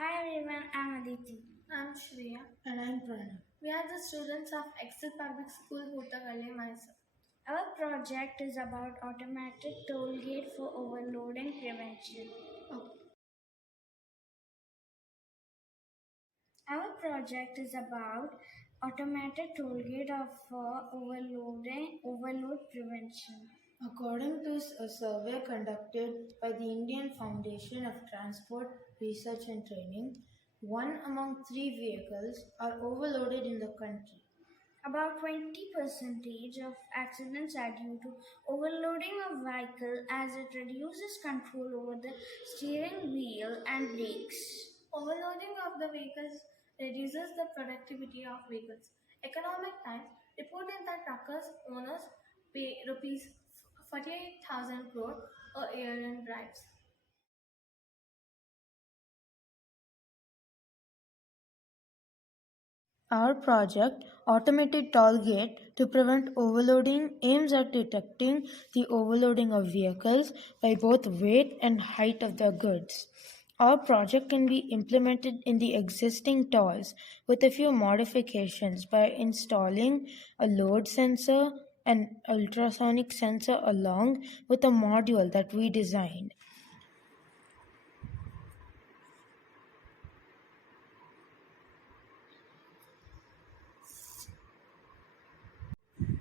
Hi everyone, I'm Aditi. I'm Shreeya. And I'm Pranav. We are the students of Excel Public School, Hootagalli, Mysuru. Our project is about automatic toll gate for overloading prevention. Our project is about automated toll gate for overload prevention. According to a survey conducted by the Indian Foundation of Transport Research and Training, 1 among 3 vehicles are overloaded in the country. About 20% of accidents are due to overloading of vehicle as it reduces control over the steering wheel and brakes. Overloading of the vehicles reduces the productivity of vehicles. Economic Times reported that truckers owners pay rupees 48,000 crore a year in bribes. Our project, Automated Toll Gate to Prevent Overloading, aims at detecting the overloading of vehicles by both weight and height of their goods. Our project can be implemented in the existing tolls with a few modifications by installing a load sensor and ultrasonic sensor along with a module that we designed.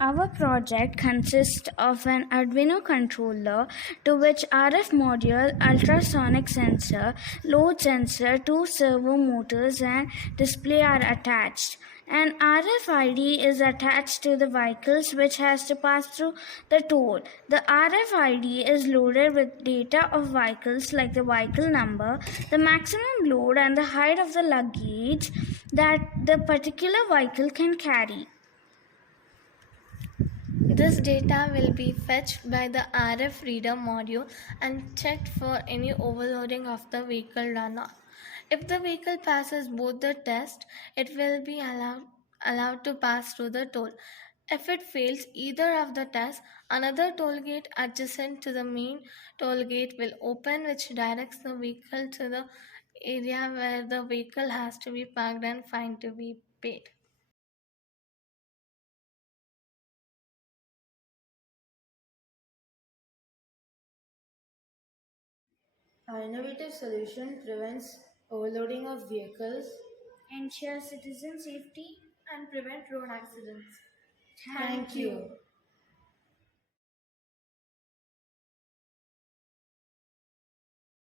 Our project consists of an Arduino controller to which RF module, ultrasonic sensor, load sensor, 2 servo motors and display are attached. An RFID is attached to the vehicles which has to pass through the toll. The RFID is loaded with data of vehicles like the vehicle number, the maximum load and the height of the luggage that the particular vehicle can carry. This data will be fetched by the RF reader module and checked for any overloading of the vehicle or not. If the vehicle passes both the tests, it will be allowed to pass through the toll. If it fails either of the tests, another toll gate adjacent to the main toll gate will open, which directs the vehicle to the area where the vehicle has to be parked and fine to be paid. Our innovative solution prevents overloading of vehicles. Ensure citizen safety. And prevent road accidents. Thank you.